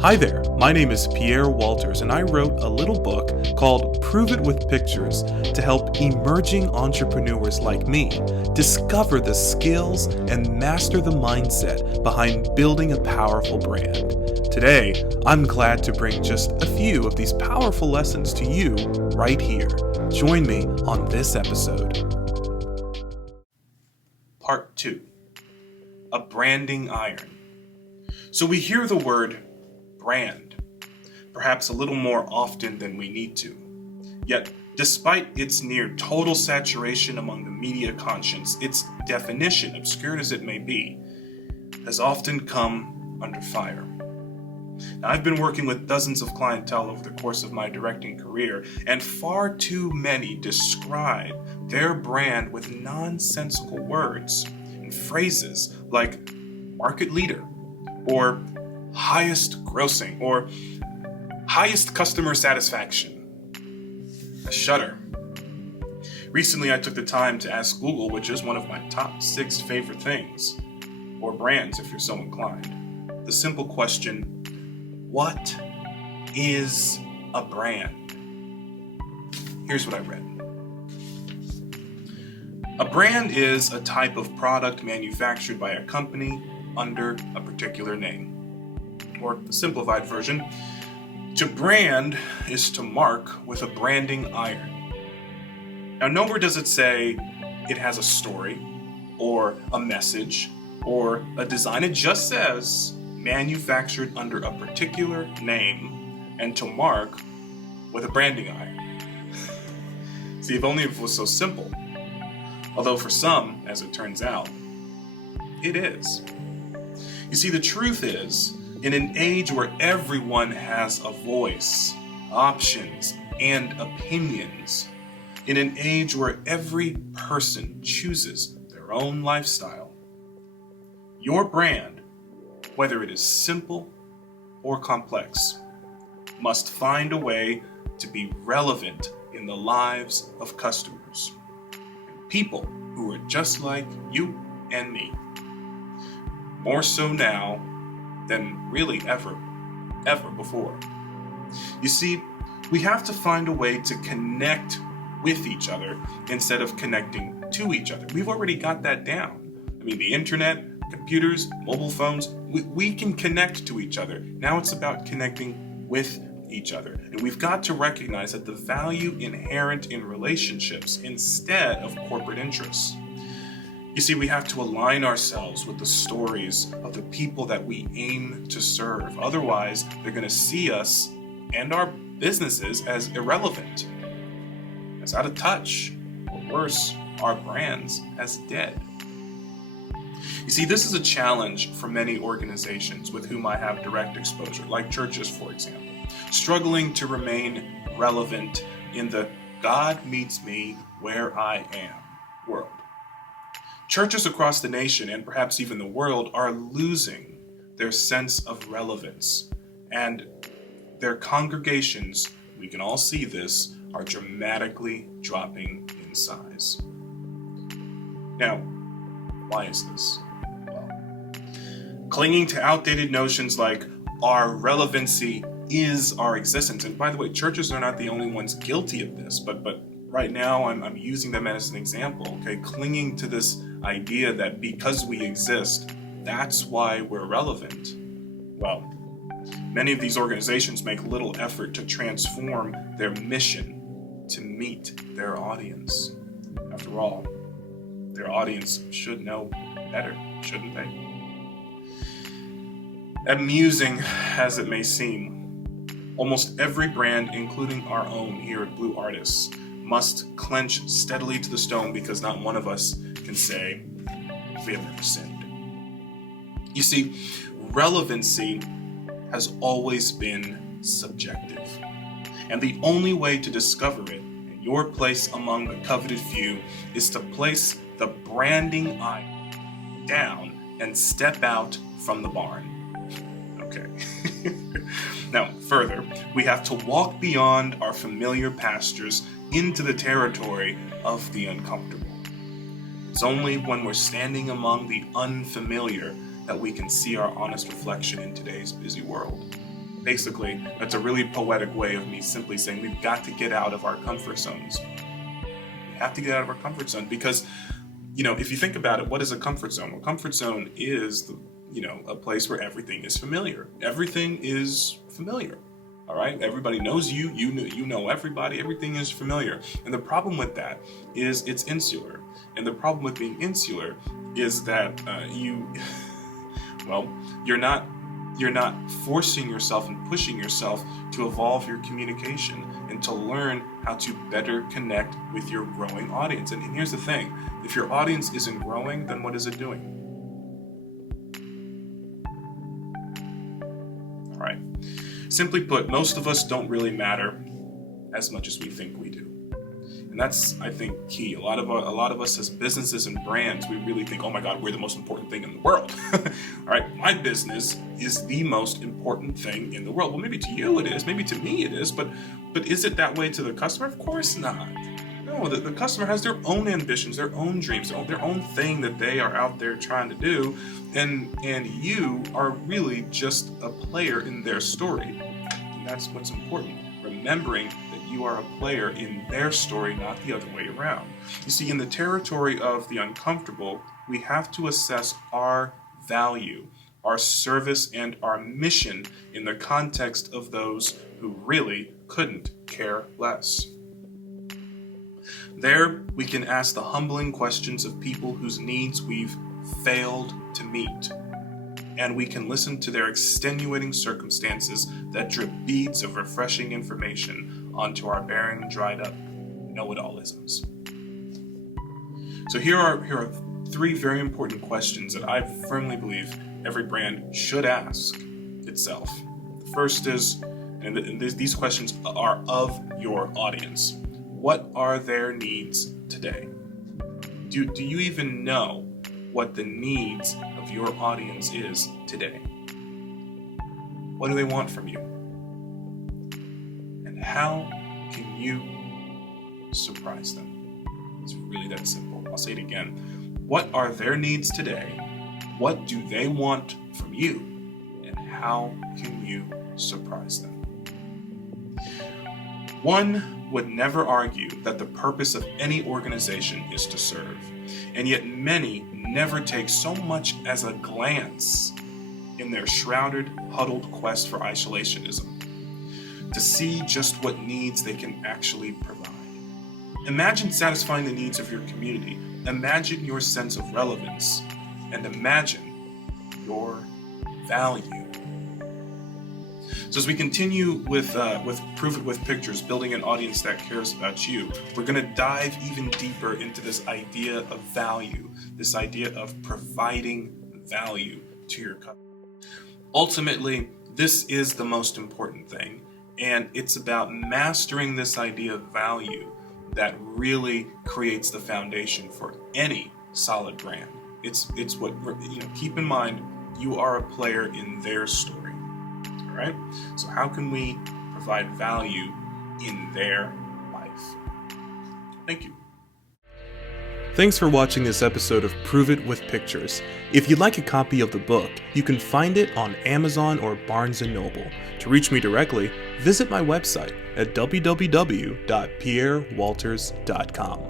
Hi there, my name is Pierre Walters, and I wrote a little book called Prove It with Pictures to help emerging entrepreneurs like me discover the skills and master the mindset behind building a powerful brand. Today, I'm glad to bring just a few of these powerful lessons to you right here. Join me on this episode. Part 2. A branding iron. So we hear the word brand, perhaps a little more often than we need to. Yet, despite its near total saturation among the media conscience, its definition, obscure as it may be, has often come under fire. Now, I've been working with dozens of clientele over the course of my directing career, and far too many describe their brand with nonsensical words and phrases like market leader, or highest grossing, or highest customer satisfaction. I shudder. Recently, I took the time to ask Google which is one of my top 6 favorite things, or brands if you're so inclined. The simple question, what is a brand? Here's what I read. A brand is a type of product manufactured by a company under a particular name. Or the simplified version, to brand is to mark with a branding iron. Now, nowhere does it say it has a story, or a message, or a design. It just says manufactured under a particular name and to mark with a branding iron. See, if only it was so simple. Although for some, as it turns out, it is. You see, the truth is, in an age where everyone has a voice, options, and opinions, in an age where every person chooses their own lifestyle, your brand, whether it is simple or complex, must find a way to be relevant in the lives of customers, people who are just like you and me. More so now than really ever before. You see, we have to find a way to connect with each other instead of connecting to each other. We've already got that down. I mean, the internet, computers, mobile phones, we can connect to each other. Now it's about connecting with each other. And we've got to recognize that the value inherent in relationships instead of corporate interests. You see, we have to align ourselves with the stories of the people that we aim to serve. Otherwise, they're going to see us and our businesses as irrelevant, as out of touch, or worse, our brands as dead. You see, this is a challenge for many organizations with whom I have direct exposure, like churches, for example, struggling to remain relevant in the God meets me where I am world. Churches across the nation, and perhaps even the world, are losing their sense of relevance, and their congregations, we can all see this, are dramatically dropping in size. Now, why is this? Well, clinging to outdated notions like our relevancy is our existence, and by the way, churches are not the only ones guilty of this, but right now I'm using them as an example, okay? Clinging to this idea that because we exist, that's why we're relevant. Well, many of these organizations make little effort to transform their mission to meet their audience. After all, their audience should know better, shouldn't they? Amusing as it may seem, almost every brand, including our own here at Blue Artists, must clench steadily to the stone because not one of us can say we have never sinned. You see, relevancy has always been subjective, and the only way to discover it and your place among the coveted few is to place the branding iron down and step out from the barn. Okay. Now, further, we have to walk beyond our familiar pastures into the territory of the uncomfortable. It's only when we're standing among the unfamiliar that we can see our honest reflection in today's busy world. Basically, that's a really poetic way of me simply saying we've got to get out of our comfort zones. We have to get out of our comfort zone because, if you think about it, what is a comfort zone? Well, comfort zone is, a place where everything is familiar. Everything is familiar. All right, everybody knows you. You know everybody. Everything is familiar. And the problem with that is it's insular. And the problem with being insular is that you're not forcing yourself and pushing yourself to evolve your communication and to learn how to better connect with your growing audience. And here's the thing: if your audience isn't growing, then what is it doing? All right. Simply put, most of us don't really matter as much as we think we do. And that's, I think, key. A lot of us as businesses and brands, we really think, oh my God, we're the most important thing in the world. All right, my business is the most important thing in the world. Well, maybe to you it is, maybe to me it is, but is it that way to the customer? Of course not. No, the customer has their own ambitions, their own dreams, their own thing that they are out there trying to do, and you are really just a player in their story. And that's what's important, remembering that you are a player in their story, not the other way around. You see, in the territory of the uncomfortable, we have to assess our value, our service, and our mission in the context of those who really couldn't care less. There, we can ask the humbling questions of people whose needs we've failed to meet. And we can listen to their extenuating circumstances that drip beads of refreshing information onto our barren, dried up know-it-allisms. So here are three very important questions that I firmly believe every brand should ask itself. The first is, and these questions are of your audience. What are their needs today? Do you even know what the needs of your audience is today? What do they want from you? And how can you surprise them? It's really that simple. I'll say it again. What are their needs today? What do they want from you? And how can you surprise them? One would never argue that the purpose of any organization is to serve, and yet many never take so much as a glance in their shrouded, huddled quest for isolationism to see just what needs they can actually provide. Imagine satisfying the needs of your community. Imagine your sense of relevance, and imagine your value. So as we continue with Prove It With Pictures, building an audience that cares about you, we're going to dive even deeper into this idea of value, this idea of providing value to your customer. Ultimately, this is the most important thing, and it's about mastering this idea of value that really creates the foundation for any solid brand. It's what, keep in mind, you are a player in their story. Right? So how can we provide value in their life? Thank you. Thanks for watching this episode of Prove It With Pictures. If you'd like a copy of the book, you can find it on Amazon or Barnes & Noble. To reach me directly, visit my website at www.pierrewalters.com.